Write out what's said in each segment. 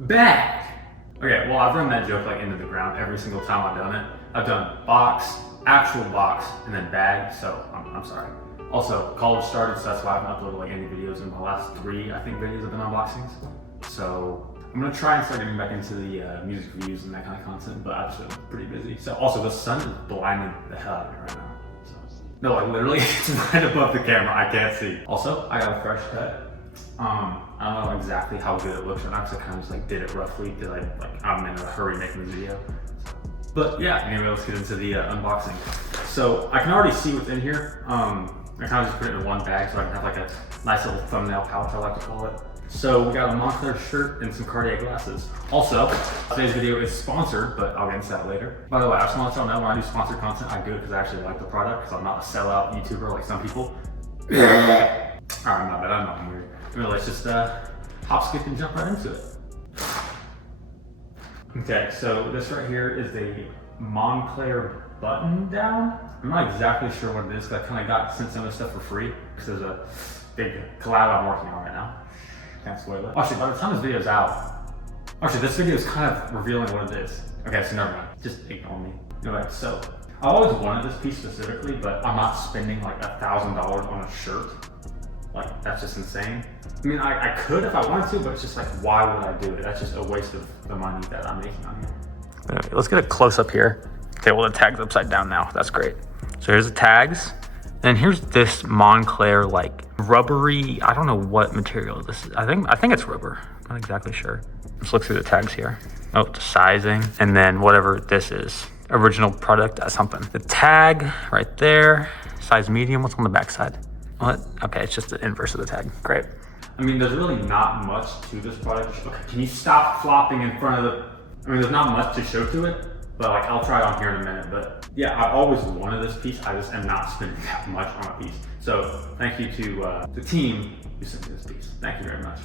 bag. Okay, well, I've run that joke like into the ground every single time I've done it. I've done box, actual box, and then bag, so I'm sorry. Also, college started, so that's why I haven't uploaded like any videos in my last 3, I think, videos have been unboxings. So I'm gonna try and start getting back into the music reviews and that kind of content, but I've just been pretty busy. So also, the sun is blinding the hell out of me right now. So, no, like literally, it's right above the camera. I can't see. Also, I got a fresh cut. I don't know exactly how good it looks right now because I kind of just like did it roughly because I'm in a hurry making this video. But yeah, anyway, let's get into the unboxing. So I can already see what's in here. I kind of just put it in one bag so I can have like a nice little thumbnail pouch, I like to call it. So we got a Moncler shirt and some Cartier glasses. Also, today's video is sponsored, but I'll get into that later. By the way, I just want to let y'all know when I do sponsored content, I do it because I actually like the product, because I'm not a sellout YouTuber like some people. Alright, I'm not bad, I'm not weird. Anyway, let's just hop, skip, and jump right into it. Okay, so this right here is a Moncler button down. I'm not exactly sure what it is because I kind of got sent some of this stuff for free because there's a big collab I'm working on right now. Can't spoil it. Actually, by the time this video is out, actually this video is kind of revealing what it is. Okay, so never mind. Just ignore me. Anyway, so I always wanted this piece specifically, but I'm not spending like $1,000 on a shirt. Like, that's just insane. I mean, I could if I wanted to, but it's just like, why would I do it? That's just a waste of the money that I'm making on here. Anyway, let's get a close up here. Okay, well the tag's upside down now. That's great. So here's the tags. And here's this Moncler like rubbery, I don't know what material this is. I think it's rubber. I'm not exactly sure. Let's look through the tags here. Oh, the sizing. And then whatever this is. Original product, something. The tag right there. Size medium. What's on the back side? What? Okay, it's just the inverse of the tag. Great. I mean, there's really not much to this product. Okay, can you stop flopping in front of the... I mean, there's not much to show to it, but like, I'll try it on here in a minute. But yeah, I've always wanted this piece. I just am not spending that much on a piece. So thank you to the team who sent me this piece. Thank you very much.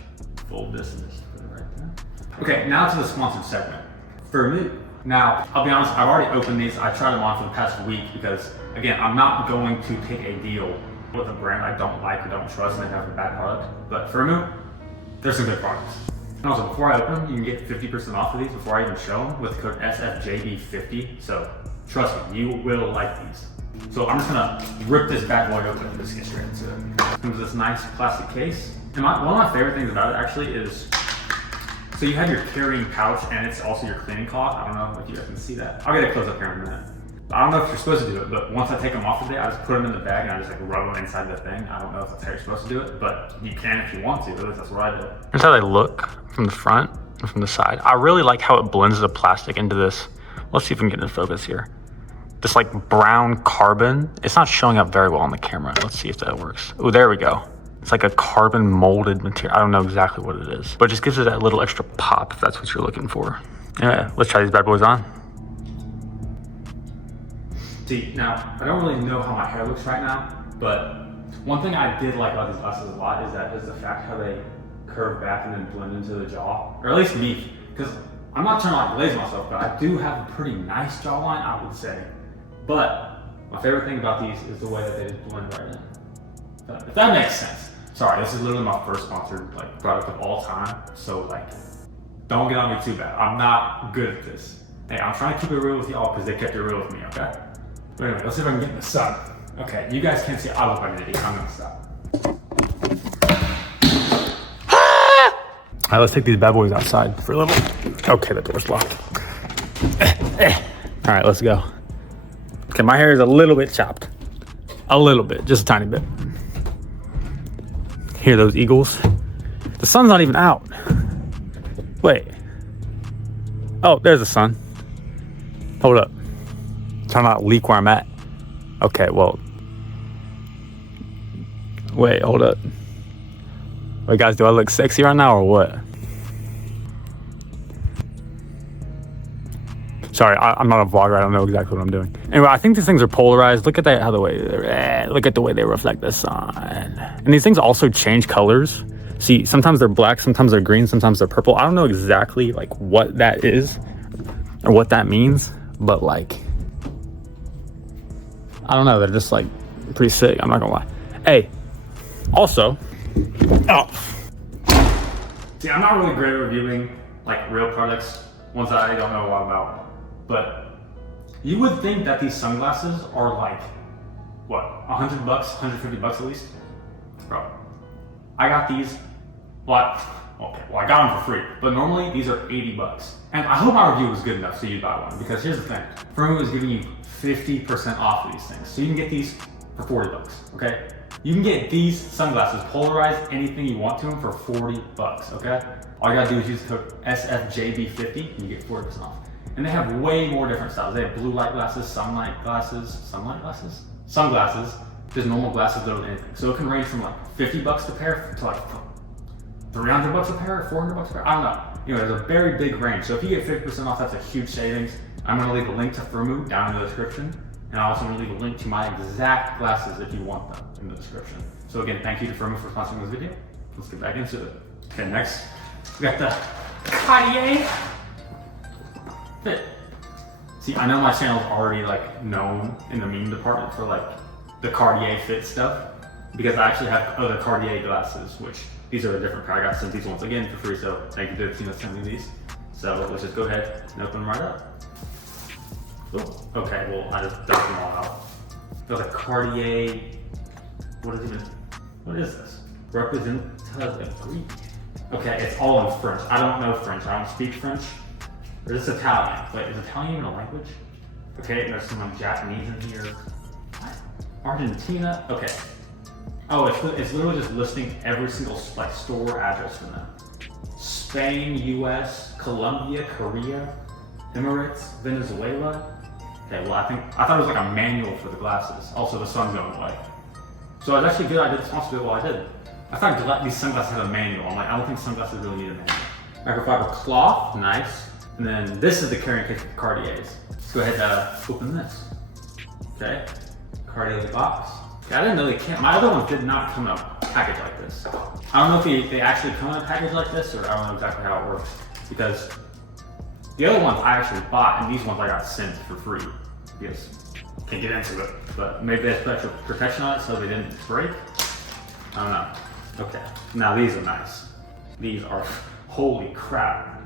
Fold this and just put it right there. Okay, now to the sponsored segment. Firmoo. Now, I'll be honest, I've already opened these. I tried them on for the past week because, again, I'm not going to take a deal with a brand I don't like or don't trust and they have a bad product. But Firmoo, there's some good products. And also, before I open them, you can get 50% off of these before I even show them with the code SFJB50. So trust me, you will like these. So I'm just gonna rip this bad boy open and just get straight into it. It comes with this nice plastic case. And one of my favorite things about it actually is, so you have your carrying pouch and it's also your cleaning cloth. I don't know if you guys can see that. I'll get a close up here in a minute. I don't know if you're supposed to do it, but once I take them off today, I just put them in the bag and I just like rub them inside the thing. I don't know if that's how you're supposed to do it, but you can if you want to. At least that's what I do. Here's how they look from the front and from the side. I really like how it blends the plastic into this. Let's see if we can get into focus here. This like brown carbon. It's not showing up very well on the camera. Let's see if that works. Oh, there we go. It's like a carbon molded material. I don't know exactly what it is, but it just gives it that little extra pop if that's what you're looking for. Yeah, let's try these bad boys on. See, now, I don't really know how my hair looks right now, but one thing I did like about these glasses a lot is the fact how they curve back and then blend into the jaw, or at least me, because I'm not trying to like glaze myself, but I do have a pretty nice jawline, I would say. But my favorite thing about these is the way that they just blend right in. If that makes sense. Sorry, this is literally my first sponsored like product of all time, so like, don't get on me too bad. I'm not good at this. Hey, I'm trying to keep it real with y'all because they kept it real with me, okay? But anyway, let's see if I can get in the sun. Okay, you guys can't see it. I look like an idiot. I'm gonna stop. All right, let's take these bad boys outside for a little. Okay, the door's locked. All right, let's go. Okay, my hair is a little bit chopped. A little bit, just a tiny bit. Hear those eagles? The sun's not even out. Wait. Oh, there's the sun. Hold up. Trying not to leak where I'm at. Okay, well. Wait, hold up. Wait, guys, do I look sexy right now or what? Sorry, I'm not a vlogger. I don't know exactly what I'm doing. Anyway, I think these things are polarized. Look at that, look at the way they reflect the sun. And these things also change colors. See, sometimes they're black, sometimes they're green, sometimes they're purple. I don't know exactly like what that is or what that means, but like, I don't know. They're just like pretty sick. I'm not gonna lie. Hey, also, oh. See, I'm not really great at reviewing like real products, ones that I don't know a lot about. But you would think that these sunglasses are like, what, $100 bucks, $150 bucks at least? Bro, I got these, I got them for free, but normally these are 80 bucks. And I hope my review was good enough so you'd buy one, because here's the thing. Firmoo is giving you 50% off of these things. So you can get these for 40 bucks, okay? You can get these sunglasses, polarized, anything you want to them for 40 bucks, okay? All you gotta do is use the code SFJB50 and you get 40% off. And they have way more different styles. They have blue light glasses, sunglasses, just normal glasses, literally anything. So it can range from like 50 bucks a pair to like 300 bucks a pair, 400 bucks a pair, I don't know. You know, there's a very big range. So if you get 50% off, that's a huge savings. I'm gonna leave a link to Firmoo down in the description. And I'm also gonna leave a link to my exact glasses if you want them in the description. So again, thank you to Firmoo for sponsoring this video. Let's get back into it. Okay, next, we got the Cartier fit. See, I know my channel's already like known in the meme department for like the Cartier fit stuff, because I actually have other Cartier glasses, which these are a different pair. I got sent these once again for free, so thank you to the team that sent me these. So let's just go ahead and open them right up. Oh, okay, well, I just dumped them all out. There's a Cartier, what is this? Representative Greek. Okay, it's all in French. I don't know French, I don't speak French. Or is this Italian? Wait, is Italian even a language? Okay, and there's some like Japanese in here. What? Argentina, okay. Oh, it's literally just listing every single like store address for them. Spain, US, Colombia, Korea, Emirates, Venezuela. Okay, well I thought it was like a manual for the glasses. Also, the sun's going away. So it's actually good I did this once, well I did. I thought these sunglasses had a manual. I'm like, I don't think sunglasses really need a manual. Microfiber cloth, nice. And then this is the carrying case for Cartiers. Let's go ahead and open this. Okay, Cartier box. Okay, I didn't know they can't. My other ones did not come in a package like this. I don't know if they actually come in a package like this, or I don't know exactly how it works. Because the other ones I actually bought, and these ones I got sent for free. Because can't get into it, but maybe they have special protection on it so they didn't break. I don't know. Okay, now these are nice. These are, holy crap.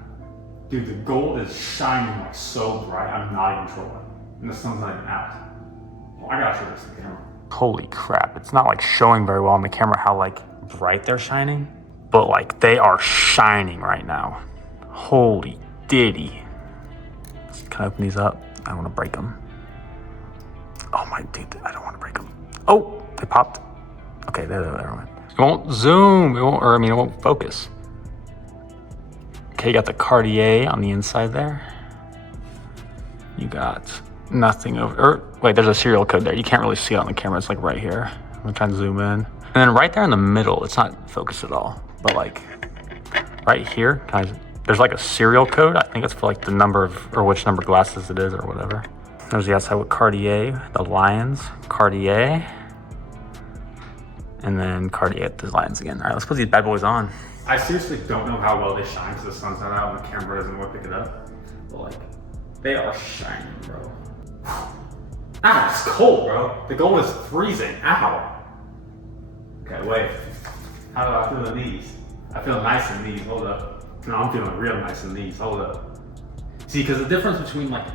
Dude, the gold is shining like so bright, I'm not even trolling. And the sun's not even out. Well, I gotta show this to the camera. Holy crap, it's not like showing very well on the camera how like bright they're shining, but like they are shining right now. Holy diddy. Can I open these up? I don't wanna break them. Oh my dude, I don't wanna break them. Oh, they popped. Okay, there went. It won't zoom, it won't focus. Okay, you got the Cartier on the inside there. You got nothing wait, there's a serial code there. You can't really see it on the camera, it's like right here. I'm gonna try and zoom in. And then right there in the middle, it's not focused at all, but like right here, there's like a serial code. I think it's for like the number of, or which number glasses it is or whatever. There's the outside with Cartier, the lions, Cartier. And then Cartier with the lions again. All right, let's put these bad boys on. I seriously don't know how well they shine because the sun's not out and the camera doesn't want to pick it up. But like, they are shining, bro. Ah, it's cold, bro. The gold is freezing. Ow. Okay, wait. How do I feel in these? I feel nice in these. Hold up. No, I'm feeling real nice in these. Hold up. See, because the difference between like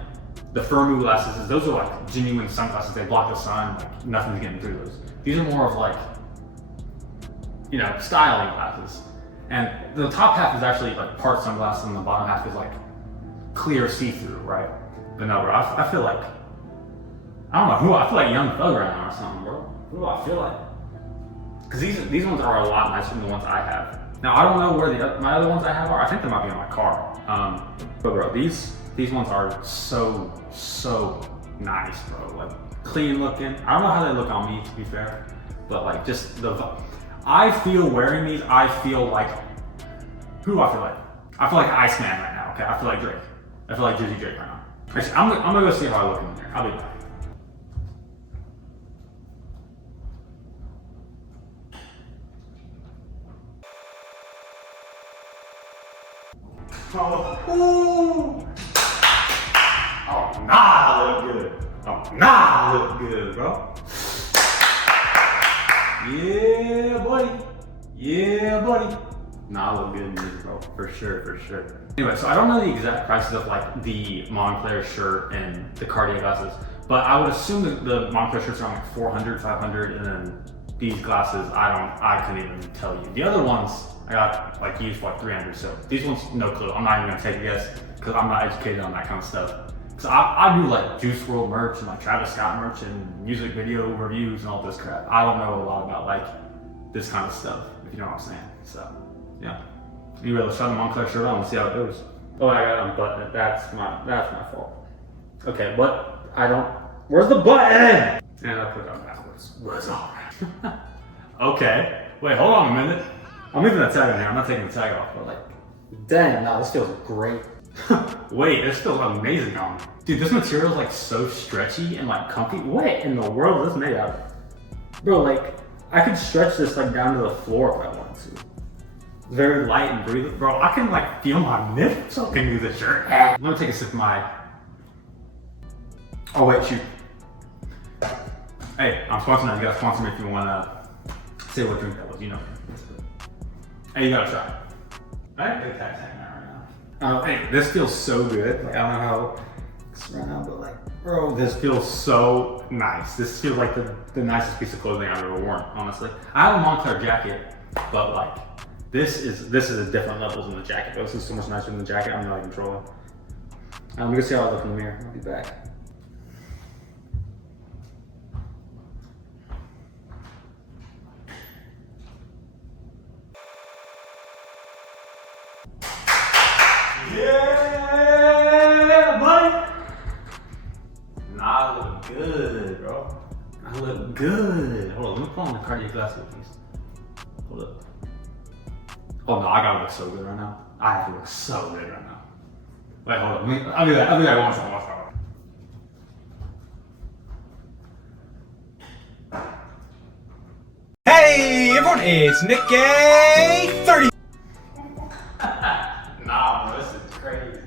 the Firmoo glasses is those are like genuine sunglasses. They block the sun. Like nothing's getting through those. These are more of like, you know, styling glasses. And the top half is actually like part sunglasses and the bottom half is like clear see-through, right? But no, bro, I feel like, I don't know who, I feel like Young Thug right now or something, bro. Who do I feel like? Because these ones are a lot nicer than the ones I have. Now, I don't know where my other ones I have are. I think they might be on my car. But bro, these ones are so nice, bro. Like clean looking. I don't know how they look on me, to be fair. But like just I feel wearing these, I feel like, who do I feel like? I feel like Iceman right now, okay? I feel like Drake. I feel like Drizzy Drake right now. Actually, I'm gonna go see how I look in here. I'll be back. Oh, nah, I look good. Oh, nah, I look good, bro. Yeah, buddy. Yeah, buddy. Nah, I look good in this, bro. For sure, for sure. Anyway, so I don't know the exact prices of like the Moncler shirt and the Cartier glasses, but I would assume that the Moncler shirts are around like 400, 500, and then these glasses, I couldn't even tell you. The other ones I got like used for like 300, so these ones, no clue. I'm not even gonna take a guess because I'm not educated on that kind of stuff. So I do like Juice WRLD merch and like Travis Scott merch and music video reviews and all this crap. I don't know a lot about like this kind of stuff, if you know what I'm saying. So yeah. Anyway, let's try the Moncler shirt on and see how it goes. Oh, I gotta unbutton it. That's my fault. Okay, but I don't. Where's the button? And I put it on backwards. What's all right? Okay. Wait, hold on a minute. I'm leaving the tag on here. I'm not taking the tag off, but like, dang, no, this feels great. Wait, this feels amazing on me. Dude, this material is like so stretchy and like comfy. What in the world is this made out of? Bro, like, I could stretch this like down to the floor if I wanted to. It's very light and breathable. Bro, I can like feel my nipples so I can use this shirt. I'm gonna take a sip of my... Oh wait, shoot. Hey, I'm sponsoring you. You gotta sponsor me if you wanna say what drink that was, you know. Hey, you gotta try. I have good tags hanging out right now. Hey, this feels so good. Like, I don't know how it's right now, but like, bro, this feels so nice. This feels like the nicest piece of clothing I've ever worn, honestly. I have a Moncler jacket, but like, this is a different levels than the jacket. This is so much nicer than the jacket. I'm not even trolling. Let me go see how I look in the mirror. I'll be back. Yeah, buddy. Nah, I look good, bro. I look good. Hold on, let me put on the Cartier glasses, please. Hold up. Oh no, I gotta look so good right now. I have to look so good right now. Wait, hold on. I'll do that. I'll do that one more time. Hey everyone, it's Nicky 30. Nah, bro, this is crazy.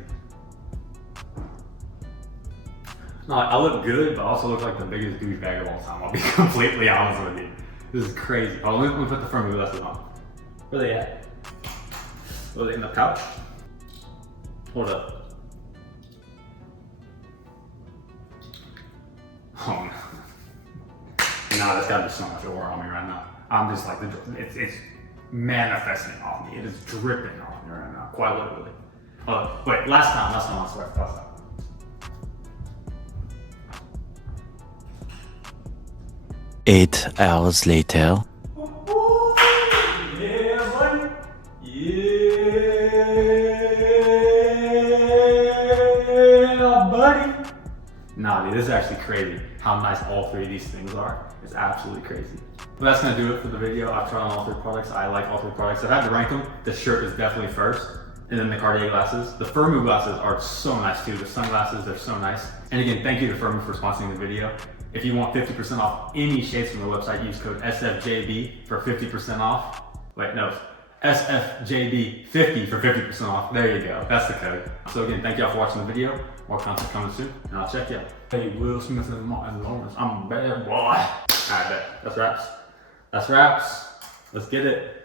No, I look good, but I also look like the biggest douchebag of all time. I'll be completely honest with you. This is crazy. Oh, let me put the Firmoo glasses on. Where they at? Are they in the pouch? Hold up. Oh no. Nah, that's gotta be so much aura on me right now. I'm just like, it's manifesting off me. It is dripping off me right now, quite literally. Oh, wait, last time, I swear, last time. 8 hours later. Yeah, buddy. Yeah, buddy. Nah, dude, this is actually crazy how nice all three of these things are. It's absolutely crazy. But that's gonna do it for the video. I've tried on all three products. I like all three products. If I had to rank them, the shirt is definitely first, and then the Cartier glasses. The Firmoo glasses are so nice too. The sunglasses, they're so nice. And again, thank you to Firmoo for sponsoring the video. If you want 50% off any shades from the website, use code SFJB for 50% off. Wait, no, SFJB50 for 50% off. There you go, that's the code. So again, thank y'all for watching the video. More content coming soon, and I'll check you out. Hey, Will Smith and Martin Lawrence, I'm a bad boy. All right, that's wraps. That's wraps. Let's get it.